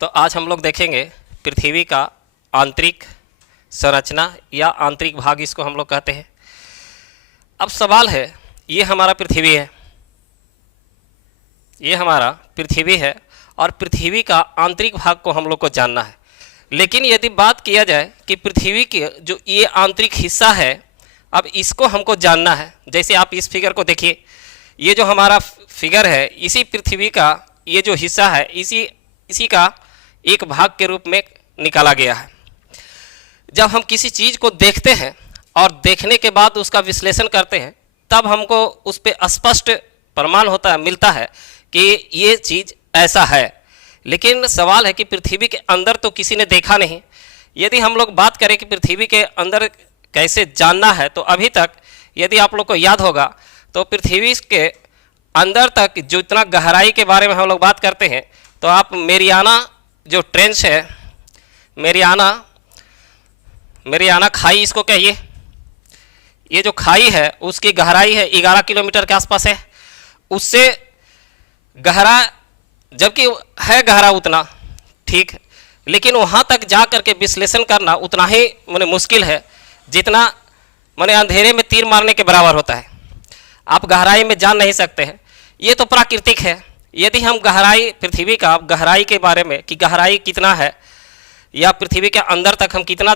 तो आज हम लोग देखेंगे पृथ्वी का आंतरिक संरचना या आंतरिक भाग, इसको हम लोग कहते हैं। अब सवाल है, ये हमारा पृथ्वी है, ये हमारा पृथ्वी है और पृथ्वी का आंतरिक भाग को हम लोग को जानना है। लेकिन यदि बात किया जाए कि पृथ्वी के जो ये आंतरिक हिस्सा है, अब इसको हमको जानना है। जैसे आप इस फिगर को देखिए, ये जो हमारा फिगर है, इसी पृथ्वी का ये जो हिस्सा है, इसी का एक भाग के रूप में निकाला गया है। जब हम किसी चीज़ को देखते हैं और देखने के बाद उसका विश्लेषण करते हैं, तब हमको उस पर स्पष्ट प्रमाण मिलता है कि ये चीज़ ऐसा है। लेकिन सवाल है कि पृथ्वी के अंदर तो किसी ने देखा नहीं। यदि हम लोग बात करें कि पृथ्वी के अंदर कैसे जानना है, तो अभी तक यदि आप लोग को याद होगा तो पृथ्वी के अंदर तक जो इतना गहराई के बारे में हम लोग बात करते हैं, तो आप मेरियाना जो ट्रेंच है, मेरियाना खाई इसको कहिए, ये जो खाई है उसकी गहराई है 11 किलोमीटर के आसपास है। उससे गहरा, जबकि है गहरा उतना, ठीक है, लेकिन वहाँ तक जा कर के विश्लेषण करना उतना ही मुश्किल है जितना अंधेरे में तीर मारने के बराबर होता है। आप गहराई में जान नहीं सकते हैं, ये तो प्राकृतिक है। यदि हम गहराई, पृथ्वी का गहराई के बारे में कि गहराई कितना है या पृथ्वी के अंदर तक हम कितना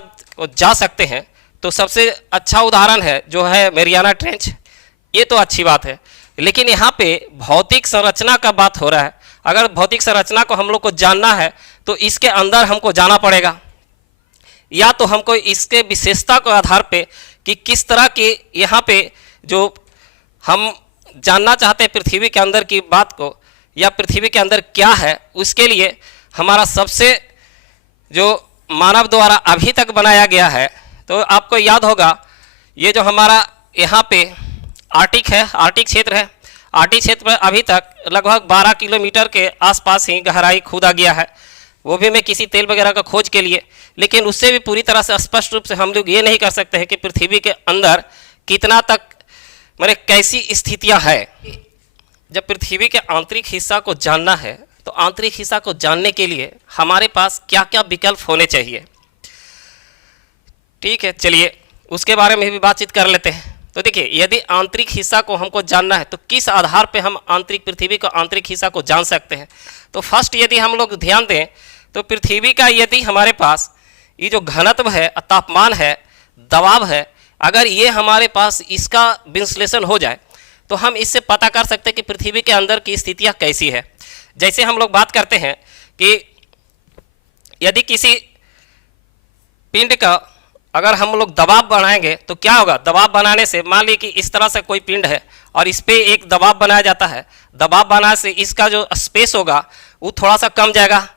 जा सकते हैं, तो सबसे अच्छा उदाहरण है जो है मेरियाना ट्रेंच। ये तो अच्छी बात है, लेकिन यहाँ पे भौतिक संरचना का बात हो रहा है। अगर भौतिक संरचना को हम लोग को जानना है तो इसके अंदर हमको जाना पड़ेगा, या तो हमको इसके विशेषता के आधार पे कि किस तरह की यहाँ पे जो हम जानना चाहते हैं पृथ्वी के अंदर की बात को, या पृथ्वी के अंदर क्या है, उसके लिए हमारा सबसे जो मानव द्वारा अभी तक बनाया गया है, तो आपको याद होगा ये जो हमारा यहाँ पे आर्टिक है, आर्टिक क्षेत्र है, आर्टिक क्षेत्र में अभी तक लगभग 12 किलोमीटर के आसपास ही गहराई खोदा गया है, वो भी मैं किसी तेल वगैरह का खोज के लिए। लेकिन उससे भी पूरी तरह से स्पष्ट रूप से हम लोग ये नहीं कर सकते हैं कि पृथ्वी के अंदर कितना तक कैसी स्थितियां हैं। जब पृथ्वी के आंतरिक हिस्सा को जानना है, तो आंतरिक हिस्सा को जानने के लिए हमारे पास क्या क्या विकल्प होने चाहिए, ठीक है, चलिए उसके बारे में भी बातचीत कर लेते हैं। तो देखिए, यदि आंतरिक हिस्सा को हमको जानना है तो किस आधार पे हम आंतरिक पृथ्वी का आंतरिक हिस्सा को जान सकते हैं। तो फर्स्ट यदि हम लोग ध्यान दें तो पृथ्वी का यदि हमारे पास ये जो घनत्व है, तापमान है, दबाव है, अगर ये हमारे पास इसका विश्लेषण हो जाए तो हम इससे पता कर सकते हैं कि पृथ्वी के अंदर की स्थितियाँ कैसी है। जैसे हम लोग बात करते हैं कि यदि किसी पिंड का अगर हम लोग दबाव बढ़ाएंगे तो क्या होगा। दबाव बनाने से, मान लीजिए कि इस तरह से कोई पिंड है और इस पर एक दबाव बनाया जाता है, दबाव बनाने से इसका जो स्पेस होगा वो थोड़ा सा कम जाएगा।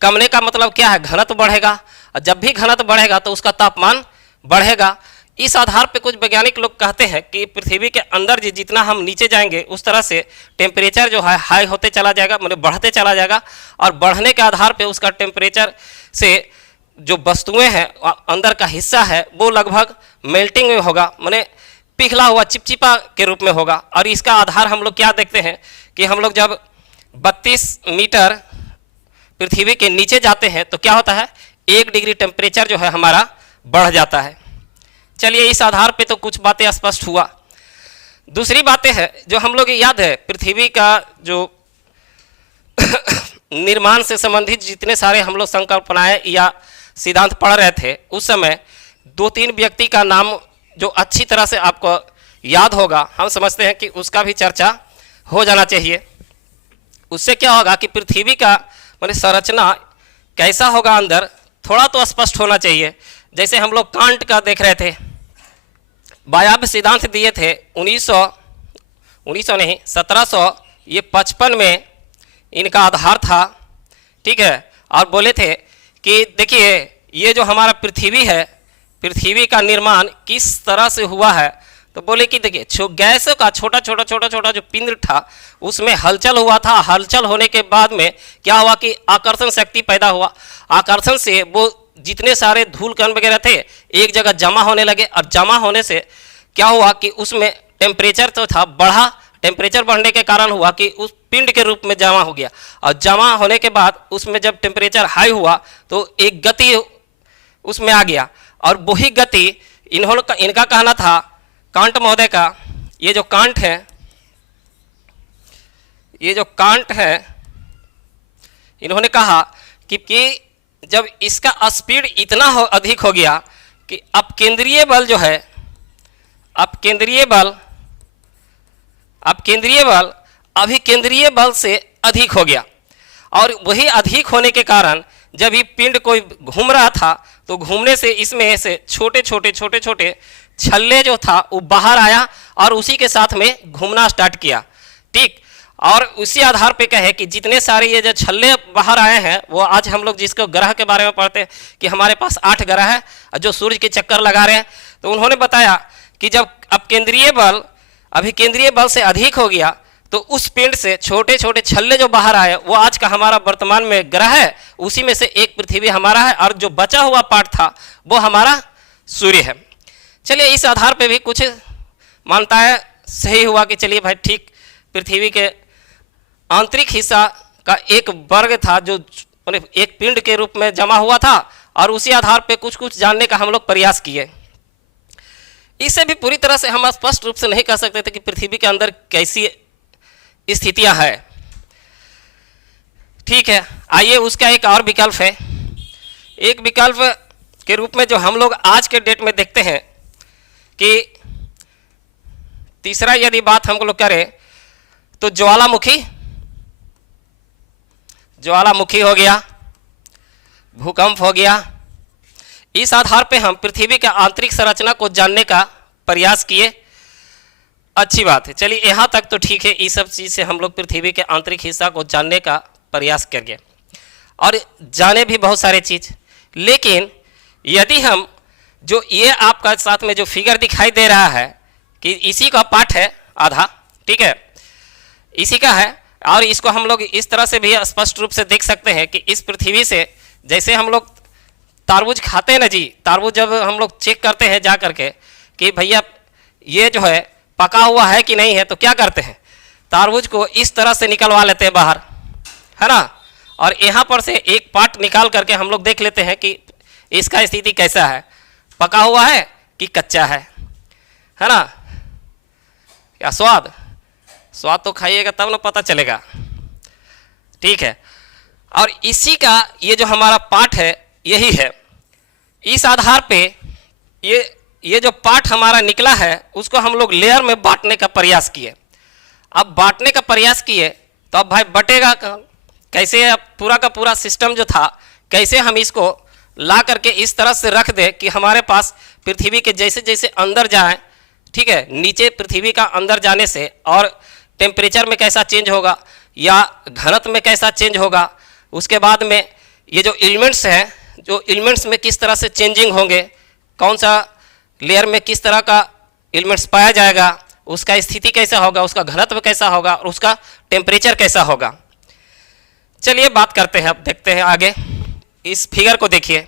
कमने का मतलब क्या है, घनत्व बढ़ेगा, और जब भी घनत्व बढ़ेगा तो उसका तापमान बढ़ेगा। इस आधार पे कुछ वैज्ञानिक लोग कहते हैं कि पृथ्वी के अंदर जितना हम नीचे जाएंगे उस तरह से टेम्परेचर जो है हाई होते चला जाएगा, बढ़ते चला जाएगा, और बढ़ने के आधार पे उसका टेम्परेचर से जो वस्तुएं हैं, अंदर का हिस्सा है, वो लगभग मेल्टिंग में होगा, पिघला हुआ चिपचिपा के रूप में होगा। और इसका आधार हम लोग क्या देखते हैं कि हम लोग जब 32 मीटर पृथ्वी के नीचे जाते हैं तो क्या होता है, 1 डिग्री टेम्परेचर जो है हमारा बढ़ जाता है। चलिए, इस आधार पे तो कुछ बातें स्पष्ट हुआ। दूसरी बातें हैं जो हम लोग याद है, पृथ्वी का जो निर्माण से संबंधित जितने सारे हम लोग संकल्पनाएं या सिद्धांत पढ़ रहे थे, उस समय 2-3 व्यक्ति का नाम जो अच्छी तरह से आपको याद होगा, हम समझते हैं कि उसका भी चर्चा हो जाना चाहिए। उससे क्या होगा कि पृथ्वी का संरचना कैसा होगा अंदर, थोड़ा तो स्पष्ट होना चाहिए। जैसे हम लोग कांट का देख रहे थे, वायव्य सिद्धांत दिए थे 1755 में इनका आधार था, ठीक है, और बोले थे कि देखिए ये जो हमारा पृथ्वी है, पृथ्वी का निर्माण किस तरह से हुआ है। तो बोले कि देखिए गैसों का छोटा छोटा जो पिंड था उसमें हलचल हुआ था। हलचल होने के बाद में क्या हुआ कि आकर्षण शक्ति पैदा हुआ। आकर्षण से वो जितने सारे धूल कण वगैरह थे एक जगह जमा होने लगे, और जमा होने से क्या हुआ कि उसमें टेम्परेचर तो था बढ़ा, टेम्परेचर बढ़ने के कारण हुआ कि उस पिंड के रूप में जमा हो गया, और जमा होने के बाद उसमें जब टेम्परेचर हाई हुआ तो एक गति उसमें आ गया, और वही गति इनका कहना था, कांट महोदय का, ये जो कांट है, इन्होंने कहा कि जब इसका स्पीड इतना अधिक हो गया कि अपकेंद्रीय बल जो है, अपकेंद्रीय बल अभिकेंद्रीय बल से अधिक हो गया, और वही अधिक होने के कारण जब ये पिंड कोई घूम रहा था तो घूमने से इसमें से छोटे छोटे छल्ले जो था वो बाहर आया और उसी के साथ में घूमना स्टार्ट किया। ठीक, और उसी आधार पे कहे कि जितने सारे ये जो छल्ले बाहर आए हैं, वो आज हम लोग जिसको ग्रह के बारे में पढ़ते हैं कि हमारे पास 8 ग्रह है जो सूर्य के चक्कर लगा रहे हैं, तो उन्होंने बताया कि जब अपकेंद्रीय बल अभिकेंद्रीय बल से अधिक हो गया तो उस पिंड से छोटे छोटे छल्ले जो बाहर आए वो आज का हमारा वर्तमान में ग्रह है, उसी में से एक पृथ्वी हमारा है, और जो बचा हुआ पार्ट था वो हमारा सूर्य है। चलिए, इस आधार पे भी कुछ मान्यताएं सही हुआ कि चलिए भाई ठीक, पृथ्वी के आंतरिक हिस्सा का एक वर्ग था जो एक पिंड के रूप में जमा हुआ था, और उसी आधार पे कुछ जानने का हम लोग प्रयास किए। इससे भी पूरी तरह से हम स्पष्ट रूप से नहीं कह सकते थे कि पृथ्वी के अंदर कैसी स्थितियां है। ठीक है, आइए उसका एक और विकल्प है। एक विकल्प के रूप में जो हम लोग आज के डेट में देखते हैं कि तीसरा यदि बात हम लोग करें तो ज्वालामुखी हो गया, भूकंप हो गया। इस आधार पे हम पृथ्वी के आंतरिक संरचना को जानने का प्रयास किए। अच्छी बात है, चलिए यहाँ तक तो ठीक है। इस सब चीज़ से हम लोग पृथ्वी के आंतरिक हिस्सा को जानने का प्रयास करेंगे और जाने भी बहुत सारे चीज़। लेकिन यदि हम जो ये आपका साथ में जो फिगर दिखाई दे रहा है कि इसी का पार्ट है आधा, ठीक है, इसी का है, और इसको हम लोग इस तरह से भी स्पष्ट रूप से देख सकते हैं कि इस पृथ्वी से, जैसे हम लोग तारबूज खाते हैं ना जी, तारबूज जब हम लोग चेक करते हैं जा करके कि भैया ये जो है पका हुआ है कि नहीं है, तो क्या करते हैं, तारबूज को इस तरह से निकलवा लेते हैं बाहर, है ना, और यहाँ पर से एक पार्ट निकाल करके हम लोग देख लेते हैं कि इसका स्थिति कैसा है, पका हुआ है कि कच्चा है ना। क्या स्वाद तो खाइएगा तब ना पता चलेगा। ठीक है, और इसी का ये जो हमारा पार्ट है यही है। इस आधार पे ये जो पार्ट हमारा निकला है उसको हम लोग लेयर में बांटने का प्रयास किए। अब बांटने का प्रयास किए तो अब भाई बटेगा कैसे, अब पूरा का पूरा सिस्टम जो था कैसे हम इसको ला करके इस तरह से रख दे कि हमारे पास पृथ्वी के जैसे जैसे अंदर जाए, ठीक है, नीचे पृथ्वी का अंदर जाने से और टेम्परेचर में कैसा चेंज होगा या घनत्व में कैसा चेंज होगा, उसके बाद में ये जो एलिमेंट्स हैं, जो एलिमेंट्स में किस तरह से चेंजिंग होंगे, कौन सा लेयर में किस तरह का एलिमेंट्स पाया जाएगा, उसका स्थिति कैसा होगा, उसका घनत्व कैसा होगा और उसका टेम्परेचर कैसा होगा। चलिए बात करते हैं, अब देखते हैं आगे। इस फिगर को देखिए,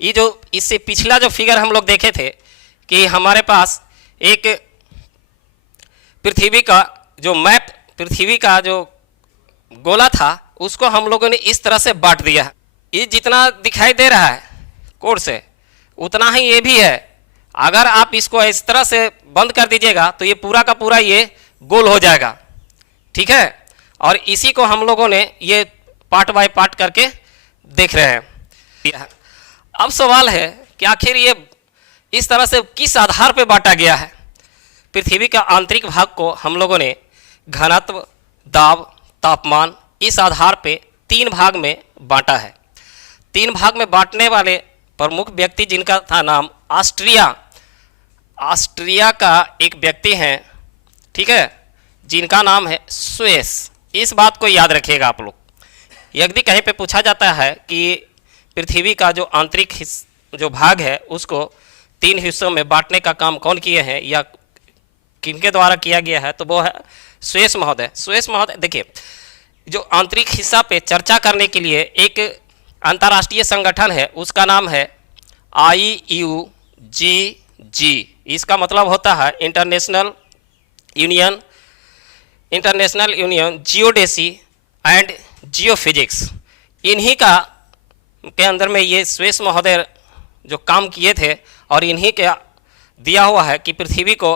ये जो इससे पिछला जो फिगर हम लोग देखे थे कि हमारे पास एक पृथ्वी का जो मैप, पृथ्वी का जो गोला था उसको हम लोगों ने इस तरह से बांट दिया है। ये जितना दिखाई दे रहा है कोड से उतना ही ये भी है। अगर आप इसको इस तरह से बंद कर दीजिएगा तो ये पूरा का पूरा ये गोल हो जाएगा, ठीक है, और इसी को हम लोगों ने ये पार्ट बाय पार्ट करके देख रहे हैं। अब सवाल है कि आखिर ये इस तरह से किस आधार पर बांटा गया है। पृथ्वी का आंतरिक भाग को हम लोगों ने घनत्व, दाब, तापमान, इस आधार पे 3 भाग में बांटा है। 3 भाग में बांटने वाले प्रमुख व्यक्ति जिनका था नाम ऑस्ट्रिया का एक व्यक्ति हैं, ठीक है, जिनका नाम है स्वेस। इस बात को याद रखिएगा आप लोग। यदि कहीं पे पूछा जाता है कि पृथ्वी का जो आंतरिक जो भाग है उसको 3 हिस्सों में बांटने का काम कौन किए हैं या किनके द्वारा किया गया है, तो वो है स्वेस महोदय। स्वेस महोदय देखिए, जो आंतरिक हिस्सा पे चर्चा करने के लिए एक अंतर्राष्ट्रीय संगठन है, उसका नाम है IUGG। इसका मतलब होता है international union international union geodesy and geophysics, इन्हीं का के अंदर में ये स्वेस महोदय जो काम किए थे, और इन्हीं के दिया हुआ है कि पृथ्वी को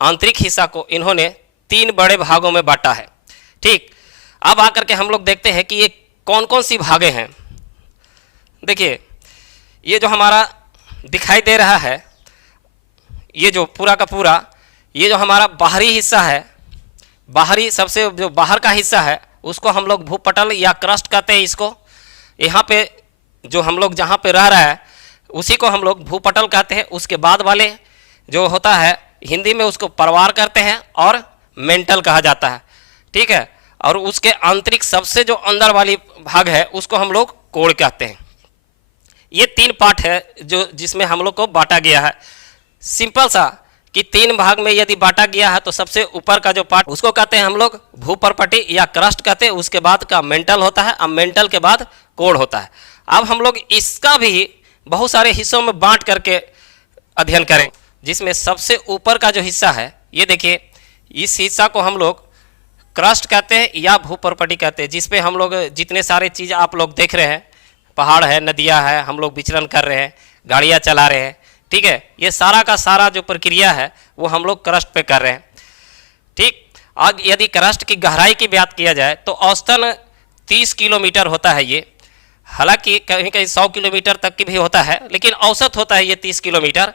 आंतरिक हिस्सा को इन्होंने 3 बड़े भागों में बांटा है। ठीक, अब आकर के हम लोग देखते हैं कि ये कौन कौन सी भागें हैं। देखिए, ये जो हमारा दिखाई दे रहा है, ये जो पूरा का पूरा, ये जो हमारा बाहरी हिस्सा है, बाहरी सबसे जो बाहर का हिस्सा है, उसको हम लोग भूपटल या क्रस्ट कहते हैं। इसको यहाँ पे जो हम लोग जहाँ पे रह रहा है उसी को हम लोग भूपटल कहते हैं। उसके बाद वाले जो होता है हिंदी में उसको परवार करते हैं और मेंटल कहा जाता है। ठीक है, और उसके आंतरिक सबसे जो अंदर वाली भाग है उसको हम लोग कोड़ कहते हैं। ये 3 पार्ट है जो जिसमें हम लोग को बांटा गया है। सिंपल सा कि 3 भाग में यदि बांटा गया है तो सबसे ऊपर का जो पार्ट उसको कहते हैं हम लोग भूपरपटी या क्रस्ट कहते हैं। उसके बाद का मेंटल होता है, अब मेंटल के बाद कोड़ होता है। अब हम लोग इसका भी बहुत सारे हिस्सों में बांट करके अध्ययन करें, जिसमें सबसे ऊपर का जो हिस्सा है, ये देखिए, इस हिस्सा को हम लोग क्रस्ट कहते हैं या भूपरपटी कहते हैं, जिसपे हम लोग जितने सारे चीज़ आप लोग देख रहे हैं, पहाड़ है, नदियाँ है, हम लोग विचरण कर रहे हैं, गाड़ियाँ चला रहे हैं। ठीक है, ये सारा का सारा जो प्रक्रिया है वो हम लोग क्रस्ट पे कर रहे हैं। ठीक, अब यदि क्रस्ट की गहराई की बात किया जाए तो औसतन 30 किलोमीटर होता है ये। हालांकि कहीं कहीं 100 किलोमीटर तक की भी होता है, लेकिन औसत होता है ये 30 किलोमीटर।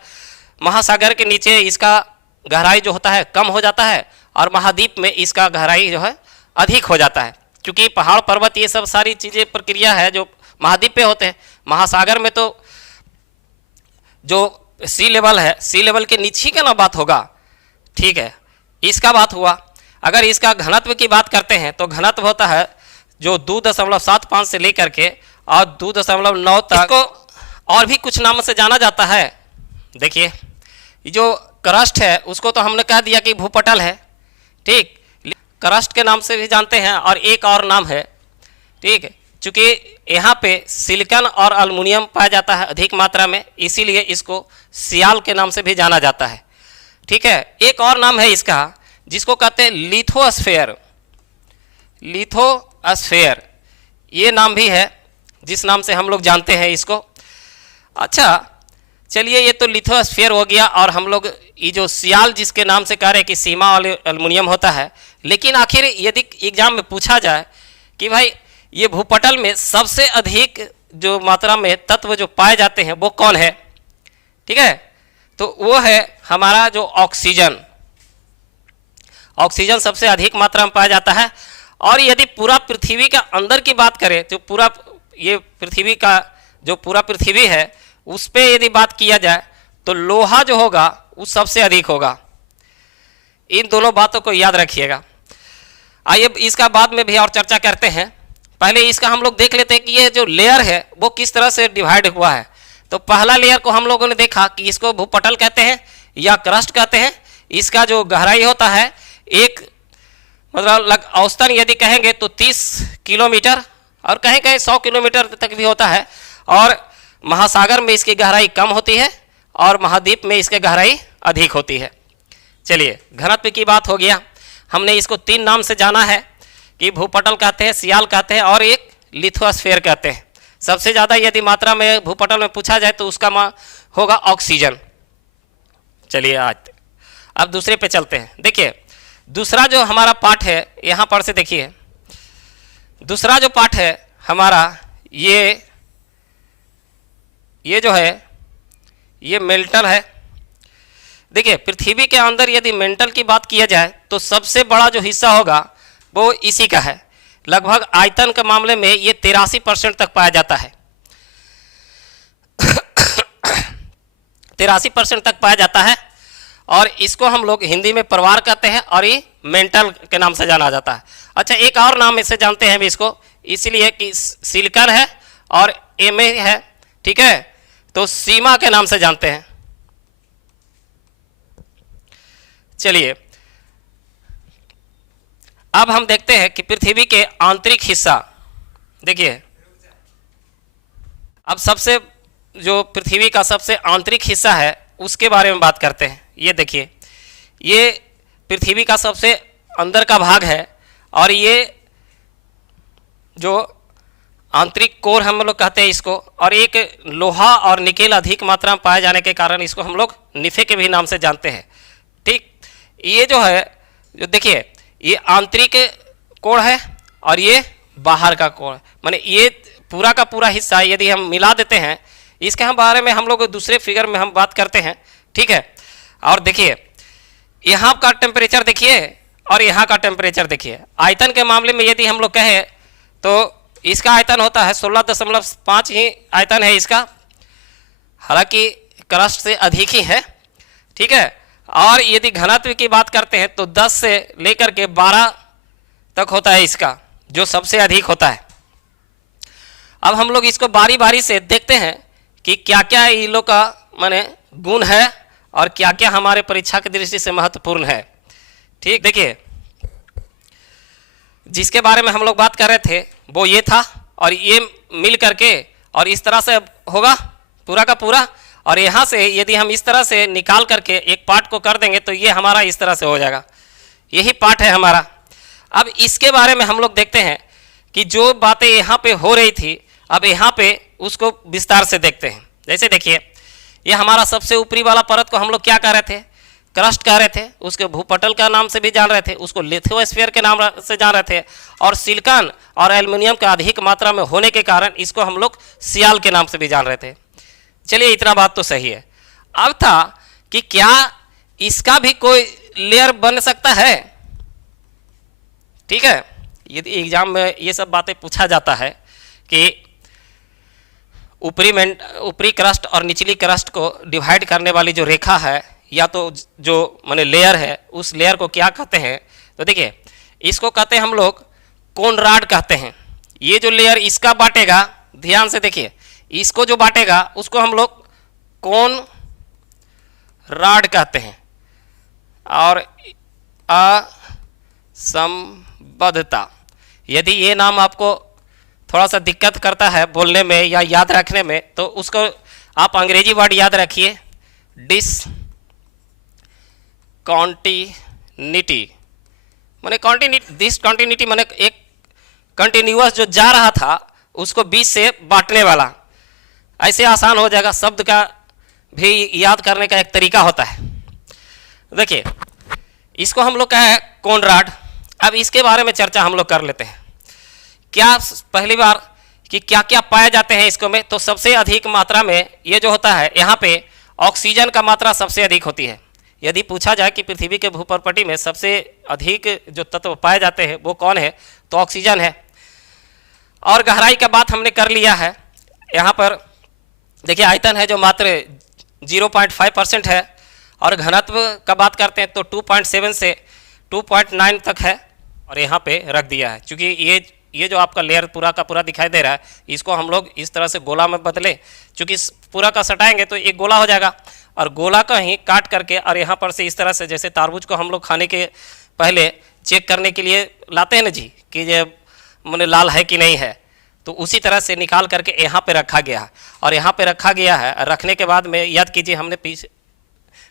महासागर के नीचे इसका गहराई जो होता है कम हो जाता है, और महाद्वीप में इसका गहराई जो है अधिक हो जाता है, क्योंकि पहाड़ पर्वत ये सब सारी चीज़ें प्रक्रिया है जो महाद्वीप पे होते हैं। महासागर में तो जो सी लेवल है, सी लेवल के नीचे का ना बात होगा। ठीक है, इसका बात हुआ। अगर इसका घनत्व की बात करते हैं तो घनत्व होता है जो 2.75 से लेकर के और 2.9 तक। इसको और भी कुछ नाम से जाना जाता है। देखिए, जो क्रस्ट है उसको तो हमने कह दिया कि भूपटल है। ठीक, क्रस्ट के नाम से भी जानते हैं, और एक और नाम है। ठीक है, चूँकि यहाँ पे सिलिकॉन और एल्युमिनियम पाया जाता है अधिक मात्रा में, इसीलिए इसको सियाल के नाम से भी जाना जाता है। ठीक है, एक और नाम है इसका जिसको कहते हैं लिथोस्फेयर। लिथोस्फेयर ये नाम भी है जिस नाम से हम लोग जानते हैं इसको। अच्छा, चलिए, ये तो लिथोस्फेयर हो गया, और हम लोग ये जो सियाल जिसके नाम से कह रहे हैं कि सीमा वाले एल्युमिनियम होता है। लेकिन आखिर यदि एग्जाम में पूछा जाए कि भाई ये भूपटल में सबसे अधिक जो मात्रा में तत्व जो पाए जाते हैं वो कौन है, ठीक है, तो वो है हमारा जो ऑक्सीजन। ऑक्सीजन सबसे अधिक मात्रा में पाया जाता है। और यदि पूरा पृथ्वी का अंदर की बात करें तो पूरा ये पृथ्वी का जो पूरा पृथ्वी है उस पर यदि बात किया जाए तो लोहा जो होगा वो सबसे अधिक होगा। इन दोनों बातों को याद रखिएगा। आइए इसका बाद में भी और चर्चा करते हैं। पहले इसका हम लोग देख लेते हैं कि ये जो लेयर है वो किस तरह से डिवाइड हुआ है। तो पहला लेयर को हम लोगों ने देखा कि इसको भूपटल कहते हैं या क्रस्ट कहते हैं। इसका जो गहराई होता है एक मतलब औसतन यदि कहेंगे तो 30 किलोमीटर और कहीं कहीं 100 किलोमीटर तक भी होता है। और महासागर में इसकी गहराई कम होती है और महाद्वीप में इसकी गहराई अधिक होती है। चलिए, घनत्व की बात हो गया। हमने इसको 3 नाम से जाना है कि भूपटल कहते हैं, सियाल कहते हैं और एक लिथोस्फेयर कहते हैं। सबसे ज़्यादा यदि मात्रा में भूपटल में पूछा जाए तो उसका होगा ऑक्सीजन। चलिए आज अब दूसरे पे चलते हैं। देखिए दूसरा जो हमारा पार्ट है यहाँ पर से देखिए, दूसरा जो पार्ट है हमारा ये जो है ये मेंटल है। देखिए पृथ्वी के अंदर यदि मेंटल की बात किया जाए तो सबसे बड़ा जो हिस्सा होगा वो इसी का है। लगभग आयतन के मामले में ये 83% तक पाया जाता है। 83% तक पाया जाता है और इसको हम लोग हिंदी में परवार कहते हैं और ये मेंटल के नाम से जाना जाता है। अच्छा, एक और नाम इससे जानते हैं हम इसको, इसलिए कि सिलिकॉन है और एमए है, ठीक है, तो सीमा के नाम से जानते हैं। चलिए अब हम देखते हैं कि पृथ्वी के आंतरिक हिस्सा, देखिए अब सबसे जो पृथ्वी का सबसे आंतरिक हिस्सा है उसके बारे में बात करते हैं। ये देखिए, ये पृथ्वी का सबसे अंदर का भाग है और ये जो आंतरिक कोर हम लोग कहते हैं इसको, और एक लोहा और निकेल अधिक मात्रा में पाए जाने के कारण इसको हम लोग निफे के भी नाम से जानते हैं। ठीक, ये जो है, जो देखिए ये आंतरिक कोर है और ये बाहर का कोर, माने ये पूरा का पूरा हिस्सा यदि हम मिला देते हैं, इसके हम बारे में हम लोग दूसरे फिगर में हम बात करते हैं। ठीक है, और देखिए यहाँ का टेम्परेचर देखिए और यहाँ का टेम्परेचर देखिए। आयतन के मामले में यदि हम लोग कहें तो इसका आयतन होता है 16.5 ही आयतन है इसका, हालांकि क्रस्ट से अधिक ही है। ठीक है, और यदि घनत्व की बात करते हैं तो 10 से लेकर के 12 तक होता है इसका, जो सबसे अधिक होता है। अब हम लोग इसको बारी बारी से देखते हैं कि क्या क्या इन लोग का माने गुण है और क्या क्या हमारे परीक्षा की दृष्टि से महत्वपूर्ण है। ठीक, देखिए जिसके बारे में हम लोग बात कर रहे थे वो ये था, और ये मिल करके और इस तरह से होगा पूरा का पूरा, और यहाँ से यदि हम इस तरह से निकाल करके एक पार्ट को कर देंगे तो ये हमारा इस तरह से हो जाएगा, यही पार्ट है हमारा। अब इसके बारे में हम लोग देखते हैं कि जो बातें यहाँ पे हो रही थी, अब यहाँ पे उसको विस्तार से देखते हैं। जैसे देखिए ये हमारा सबसे ऊपरी वाला परत को हम लोग क्या कह रहे थे, क्रस्ट कह रहे थे, उसके भूपटल का नाम से भी जान रहे थे, उसको लिथोस्फीयर के नाम से जान रहे थे, और सिलिकॉन और एल्युमिनियम का अधिक मात्रा में होने के कारण इसको हम लोग सियाल के नाम से भी जान रहे थे। चलिए इतना बात तो सही है। अब था कि क्या इसका भी कोई लेयर बन सकता है। ठीक है, यदि एग्जाम में ये सब बातें पूछा जाता है कि ऊपरी क्रस्ट और निचली क्रस्ट को डिवाइड करने वाली जो रेखा है या तो जो माने लेयर है, उस लेयर को क्या कहते हैं, तो देखिए इसको कहते हैं हम लोग कोन रॉड कहते हैं। ये जो लेयर इसका बांटेगा, ध्यान से देखिए, इसको जो बांटेगा उसको हम लोग कोन रॉड कहते हैं। और असंबद्धता, यदि ये नाम आपको थोड़ा सा दिक्कत करता है बोलने में या याद रखने में, तो उसको आप अंग्रेजी वर्ड याद रखिए, डिसकॉन्टिन्यूटी, माने डिसकॉन्टिन्यूटी माने एक कंटिन्यूअस जो जा रहा था उसको बीच से बांटने वाला। ऐसे आसान हो जाएगा, शब्द का भी याद करने का एक तरीका होता है। देखिए इसको हम लोग कहे कोन रॉड। अब इसके बारे में चर्चा हम लोग कर लेते हैं। क्या पहली बार कि क्या क्या पाए जाते हैं इसको में, तो सबसे अधिक मात्रा में ये जो होता है यहाँ पे ऑक्सीजन का मात्रा सबसे अधिक होती है। यदि पूछा जाए कि पृथ्वी के भूपर्पटी में सबसे अधिक जो तत्व पाए जाते हैं वो कौन है, तो ऑक्सीजन है। और गहराई का बात हमने कर लिया है। यहाँ पर देखिए आयतन है जो मात्र 0.5% है, और घनत्व का बात करते हैं तो 2.7 से 2.9 तक है, और यहाँ पे रख दिया है। क्योंकि ये जो आपका लेयर पूरा का पूरा दिखाई दे रहा है, इसको हम लोग इस तरह से गोला में बदले, क्योंकि पूरा का सटाएंगे तो एक गोला हो जाएगा, और गोला का ही काट करके और यहाँ पर से इस तरह से, जैसे तारबूज को हम लोग खाने के पहले चेक करने के लिए लाते हैं ना जी, कि ये मैंने लाल है कि नहीं है, तो उसी तरह से निकाल करके यहाँ पे रखा गया है। और यहाँ पे रखा गया है, रखने के बाद में याद कीजिए हमने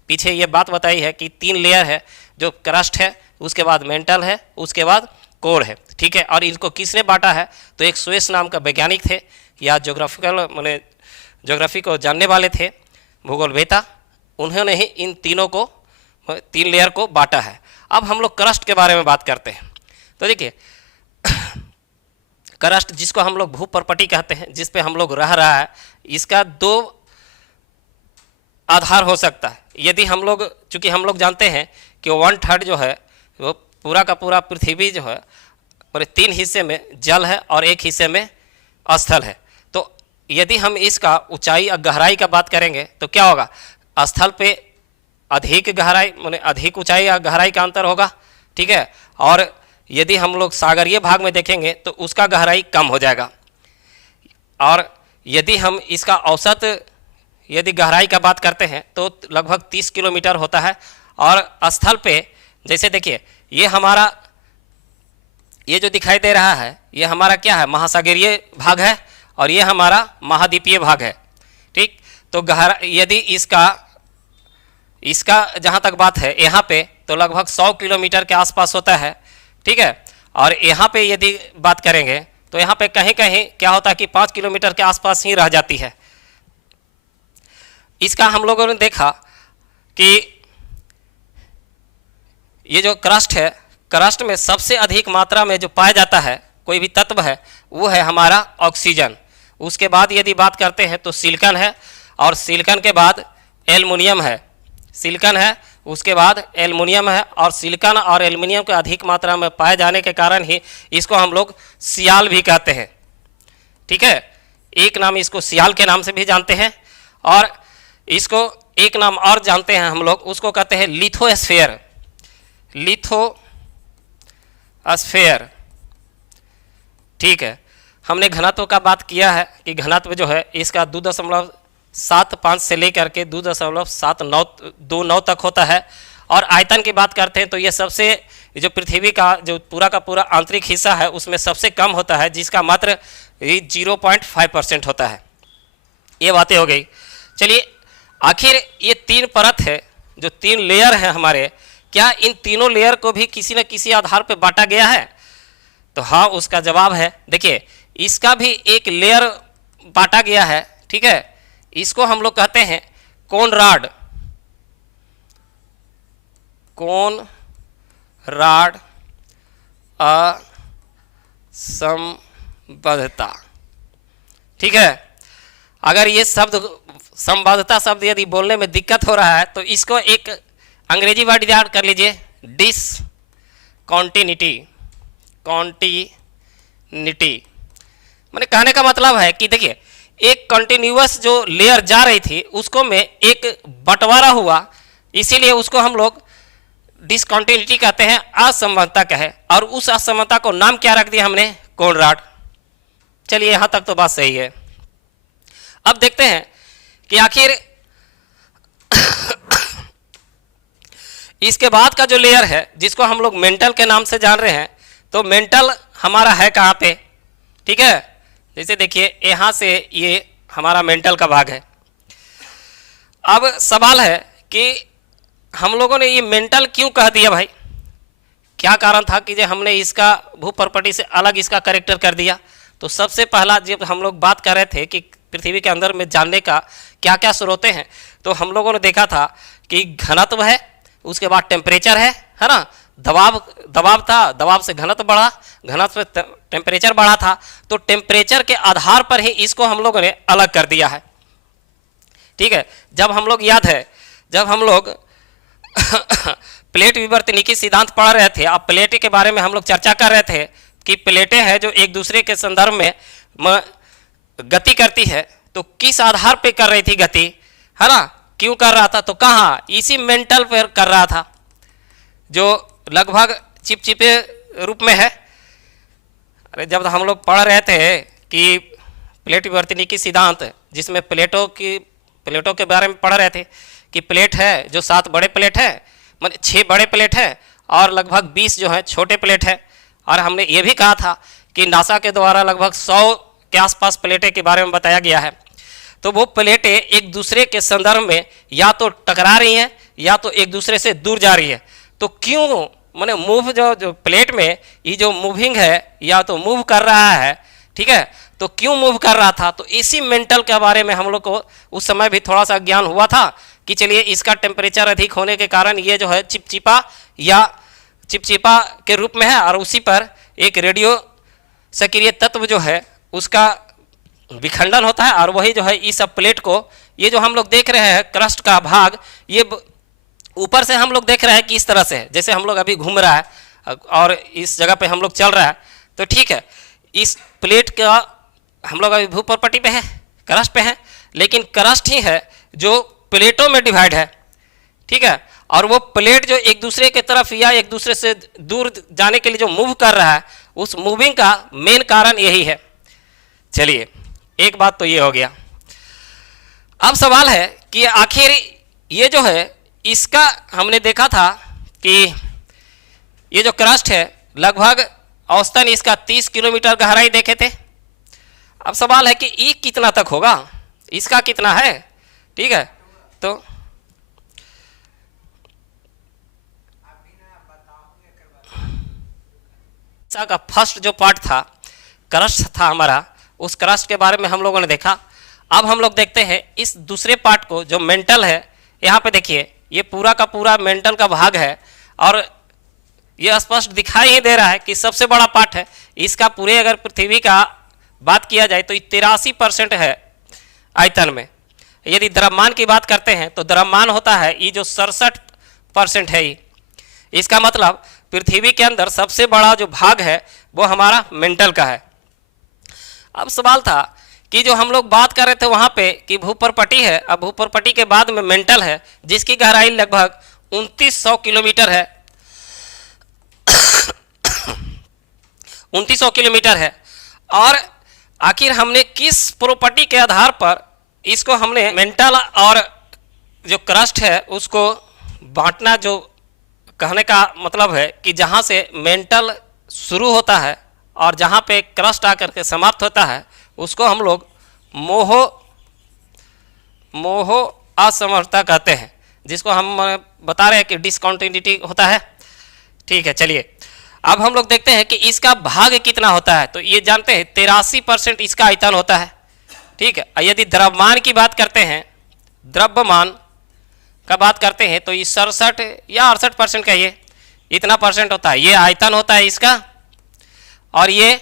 पीछे ये बात बताई है कि 3 लेयर है, जो क्रस्ट है, उसके बाद मेंटल है, उसके बाद कोर है। ठीक है, और इनको किसने बांटा है, तो एक स्वेस नाम का वैज्ञानिक थे या माने ज्योग्राफी को जानने वाले थे, भूगोलवेता, उन्होंने ही इन 3 लेयर को बांटा है। अब हम लोग क्रस्ट के बारे में बात करते हैं। तो देखिए क्रस्ट जिसको हम लोग भूपर्पटी कहते हैं, जिस पे हम लोग रह रहा है, इसका 2 आधार हो सकता है। यदि हम लोग, चूँकि हम लोग जानते हैं कि 1/3 जो है वो पूरा का पूरा पृथ्वी जो है और 3 हिस्से में जल है और 1 हिस्से में स्थल है, तो यदि हम इसका ऊंचाई और गहराई का बात करेंगे तो क्या होगा, स्थल पे अधिक गहराई माने अधिक ऊंचाई या गहराई का अंतर होगा। ठीक है, और यदि हम लोग सागरीय भाग में देखेंगे तो उसका गहराई कम हो जाएगा। और यदि हम इसका औसत यदि गहराई का बात करते हैं तो लगभग 30 किलोमीटर होता है। और स्थल पे जैसे देखिए ये हमारा ये जो दिखाई दे रहा है ये हमारा क्या है, महासागरीय भाग है, और ये हमारा महाद्वीपीय भाग है। ठीक, तो गहरा यदि इसका जहाँ तक बात है यहाँ पे तो लगभग 100 किलोमीटर के आसपास होता है, ठीक है। और यहाँ पे यदि बात करेंगे तो यहाँ पे कहीं कहीं क्या होता है कि 5 किलोमीटर के आसपास ही रह जाती है। इसका हम लोगों ने देखा कि ये जो क्रस्ट है, क्रस्ट में सबसे अधिक मात्रा में जो पाया जाता है कोई भी तत्व है वो है हमारा ऑक्सीजन। उसके बाद यदि बात करते हैं तो सिलिकॉन है, और सिलिकॉन के बाद एल्युमिनियम है। सिलिकॉन है, उसके बाद एल्युमिनियम है, और सिलिकॉन और एल्युमिनियम के अधिक मात्रा में पाए जाने के कारण ही इसको हम लोग सियाल भी कहते हैं, ठीक है। एक नाम इसको सियाल के नाम से भी जानते हैं, और इसको एक नाम और जानते हैं हम लोग, उसको कहते हैं लिथोस्फेयर। लिथोस्फेयर, ठीक है। हमने घनत्व का बात किया है कि घनत्व जो है इसका 2.75 से लेकर के 2.729 तक होता है। और आयतन की बात करते हैं तो ये सबसे, जो पृथ्वी का जो पूरा का पूरा आंतरिक हिस्सा है उसमें सबसे कम होता है, जिसका मात्र 0.5% होता है। ये बातें हो गई। चलिए, आखिर ये 3 परत है, जो 3 लेयर हैं हमारे, क्या इन तीनों लेयर को भी किसी न किसी आधार पर बांटा गया है? तो हाँ, उसका जवाब है, देखिए इसका भी एक लेयर बांटा गया है, ठीक है। इसको हम लोग कहते हैं कोन राड असंबद्धता, ठीक है। अगर ये शब्द संबद्धता शब्द यदि बोलने में दिक्कत हो रहा है तो इसको एक अंग्रेजी वर्ड याद कर लीजिए, डिसकॉन्टिन्यूटी। मैंने कहने का मतलब है कि देखिए एक कंटिन्यूअस जो लेयर जा रही थी उसको में एक बंटवारा हुआ, इसीलिए उसको हम लोग डिसकॉन्टिन्यूटी कहते हैं, असंबद्धता कहे। और उस असंबद्धता को नाम क्या रख दिया हमने? कोन राड। चलिए, यहां तक तो बात सही है। अब देखते हैं कि आखिर इसके बाद का जो लेयर है जिसको हम लोग मेंटल के नाम से जान रहे हैं, तो मेंटल हमारा है कहाँ पे, ठीक है। जैसे देखिए यहाँ से ये हमारा मेंटल का भाग है। अब सवाल है कि हम लोगों ने ये मेंटल क्यों कह दिया भाई? क्या कारण था कि जो हमने इसका भू प्रॉपर्टी से अलग इसका कैरेक्टर कर दिया? तो सबसे पहला जब हम लोग बात कर रहे थे कि पृथ्वी के अंदर में जानने का क्या क्या स्रोतें हैं, तो हम लोगों ने देखा था कि घनत्व है, उसके बाद टेम्परेचर है ना, दबाव था, दबाव से घनत्व बढ़ा, घनत्व से टेम्परेचर बढ़ा था। तो टेम्परेचर के आधार पर ही इसको हम लोगों ने अलग कर दिया है, ठीक है। जब हम लोग याद है, जब हम लोग प्लेट विवर्तनिकी सिद्धांत पढ़ रहे थे, अब प्लेट के बारे में हम लोग चर्चा कर रहे थे कि प्लेटें हैं जो एक दूसरे के संदर्भ में गति करती है, तो किस आधार पे कर रही थी गति, है ना, क्यों कर रहा था? तो कहाँ? इसी मेंटल पर कर रहा था, जो लगभग चिपचिपे रूप में है। अरे जब हम लोग पढ़ रहे थे कि प्लेट विवर्तनिकी सिद्धांत, जिसमें प्लेटों के बारे में पढ़ रहे थे कि प्लेट है जो 7 बड़े प्लेट है, मतलब 6 बड़े प्लेट है और लगभग 20 जो है छोटे प्लेट है। और हमने ये भी कहा था कि नासा के द्वारा लगभग 100 के आसपास प्लेटें के बारे में बताया गया है। तो वो प्लेटें एक दूसरे के संदर्भ में या तो टकरा रही हैं या तो एक दूसरे से दूर जा रही है। तो क्यों, माने मूव जो प्लेट में ये जो मूविंग है या तो मूव कर रहा है, ठीक है, तो क्यों मूव कर रहा था? तो इसी मेंटल के बारे में हम लोग को उस समय भी थोड़ा सा ज्ञान हुआ था कि चलिए इसका टेम्परेचर अधिक होने के कारण ये जो है चिपचिपा के रूप में है, और उसी पर एक रेडियो सक्रिय तत्व जो है उसका विखंडन होता है, और वही जो है इस प्लेट को, ये जो हम लोग देख रहे हैं क्रस्ट का भाग, ये ऊपर से हम लोग देख रहे हैं कि इस तरह से है, जैसे हम लोग अभी घूम रहा है और इस जगह पे हम लोग चल रहा है, तो ठीक है, इस प्लेट का हम लोग अभी भू प्रॉपर्टी पे है, क्रस्ट पे है, लेकिन क्रस्ट ही है जो प्लेटों में डिवाइड है, ठीक है। और वो प्लेट जो एक दूसरे के तरफ या एक दूसरे से दूर जाने के लिए जो मूव कर रहा है, उस मूविंग का मेन कारण यही है। चलिए, एक बात तो ये हो गया। अब सवाल है कि आखिर ये जो है इसका हमने देखा था कि ये जो क्रस्ट है लगभग औसतन इसका 30 किलोमीटर गहराई देखे थे। अब सवाल है कि ये कितना तक होगा, इसका कितना है, ठीक है। तो कक्षा का फर्स्ट जो पार्ट था, क्रस्ट था हमारा, उस क्रस्ट के बारे में हम लोगों ने देखा। अब हम लोग देखते हैं इस दूसरे पार्ट को जो मेंटल है। यहाँ पे देखिए ये पूरा का पूरा मेंटल का भाग है और ये स्पष्ट दिखाई ही दे रहा है कि सबसे बड़ा पार्ट है इसका। पूरे अगर पृथ्वी का बात किया जाए तो 83% है आयतन में। यदि द्रव्यमान की बात करते हैं तो द्रव्यमान होता है ये जो 67% है ये। इसका मतलब पृथ्वी के अंदर सबसे बड़ा जो भाग है वो हमारा मेंटल का है। अब सवाल था कि जो हम लोग बात कर रहे थे वहाँ पे कि भूपर्पटी है, अब भूपर्पटी के बाद में मेंटल है जिसकी गहराई लगभग 2900 किलोमीटर है। 2900 किलोमीटर है। और आखिर हमने किस प्रॉपर्टी के आधार पर इसको हमने मेंटल और जो क्रस्ट है उसको बांटना, जो कहने का मतलब है कि जहाँ से मेंटल शुरू होता है और जहाँ पे क्रस्ट आकर के समाप्त होता है उसको हम लोग मोहो असमर्थता कहते हैं, जिसको हम बता रहे हैं कि डिसकंटिन्यूटी होता है। ठीक है, चलिए अब हम लोग देखते हैं कि इसका भाग कितना होता है। तो ये जानते हैं 83% इसका आयतन होता है। ठीक है, यदि द्रव्यमान की बात करते हैं, द्रव्यमान का बात करते हैं तो ये 67 या 68% का ये इतना परसेंट होता है। ये आयतन होता है इसका और ये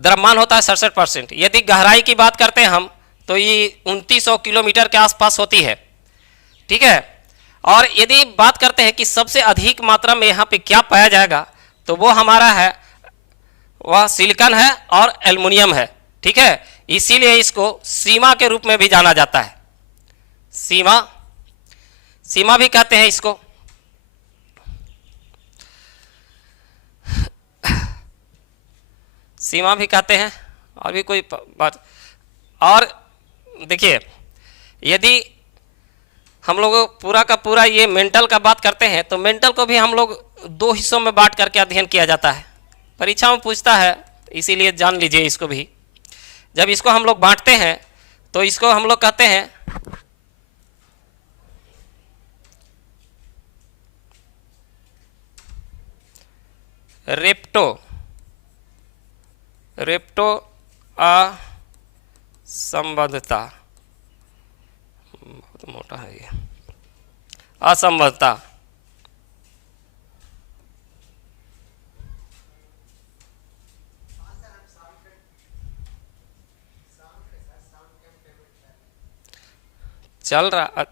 द्रव्यमान होता है 67%। यदि गहराई की बात करते हैं हम तो ये 2900 किलोमीटर के आसपास होती है। ठीक है, और यदि बात करते हैं कि सबसे अधिक मात्रा में यहाँ पे क्या पाया जाएगा तो वो हमारा है वह सिलिकॉन है और एल्युमिनियम है। ठीक है, इसीलिए इसको सीमा के रूप में भी जाना जाता है। सीमा भी कहते हैं इसको। सीमा भी कहते हैं और भी कोई बात। और देखिए यदि हम लोग पूरा का पूरा ये मेंटल का बात करते हैं तो मेंटल को भी हम लोग 2 हिस्सों में बांट करके अध्ययन किया जाता है। परीक्षा में पूछता है, इसीलिए जान लीजिए इसको भी। जब इसको हम लोग बांटते हैं तो इसको हम लोग कहते हैं रेप्टो असंबद्धता। बहुत मोटा है ये। असंबद्धता। चल रहा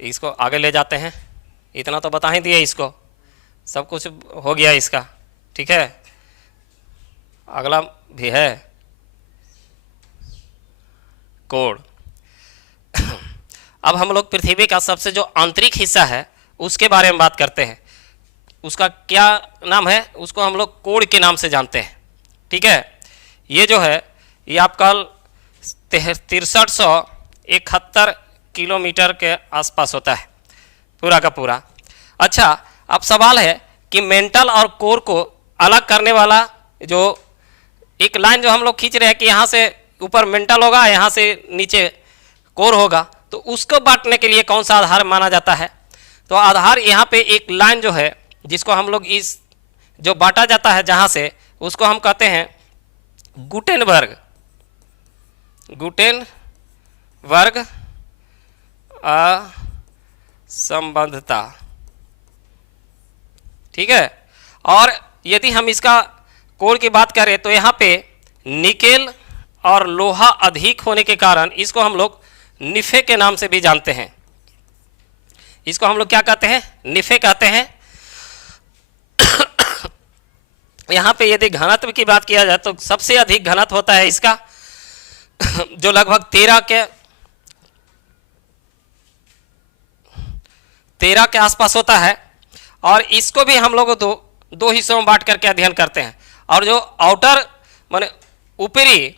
इसको आगे ले जाते हैं। इतना तो बता ही दिए, इसको सब कुछ हो गया इसका। ठीक है, अगला भी है कोड। अब हम लोग पृथ्वी का सबसे जो आंतरिक हिस्सा है उसके बारे में बात करते हैं। उसका क्या नाम है, उसको हम लोग कोड के नाम से जानते हैं। ठीक है, ये जो है ये आपका 6371 किलोमीटर के आसपास होता है पूरा का पूरा। अच्छा, अब सवाल है कि मेंटल और कोर को अलग करने वाला जो एक लाइन जो हम लोग खींच रहे हैं कि यहाँ से ऊपर मेंटल होगा, यहाँ से नीचे कोर होगा, तो उसको बांटने के लिए कौन सा आधार माना जाता है? तो आधार यहाँ पे एक लाइन जो है जिसको हम लोग इस जो बांटा जाता है जहाँ से, उसको हम कहते हैं गुटेनबर्ग असंबद्धता। ठीक है, और यदि हम इसका कोर की बात करें तो यहाँ पे निकेल और लोहा अधिक होने के कारण इसको हम लोग निफे के नाम से भी जानते हैं। इसको हम लोग क्या कहते हैं? निफे कहते हैं। यहाँ पे यदि घनत्व की बात किया जाए तो सबसे अधिक घनत्व होता है इसका जो लगभग 13 के आसपास होता है। और इसको भी हम लोग दो हिस्सों में बांट करके अध्ययन करते हैं। और जो आउटर माने ऊपरी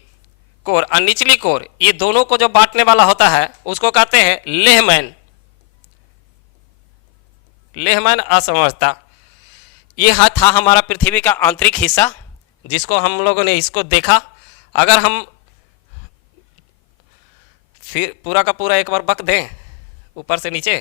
कोर और निचली कोर, ये दोनों को जो बांटने वाला होता है उसको कहते हैं लेहमैन असमर्थता। ये था हमारा पृथ्वी का आंतरिक हिस्सा जिसको हम लोगों ने इसको देखा। अगर हम फिर पूरा का पूरा एक बार बक दें ऊपर से नीचे।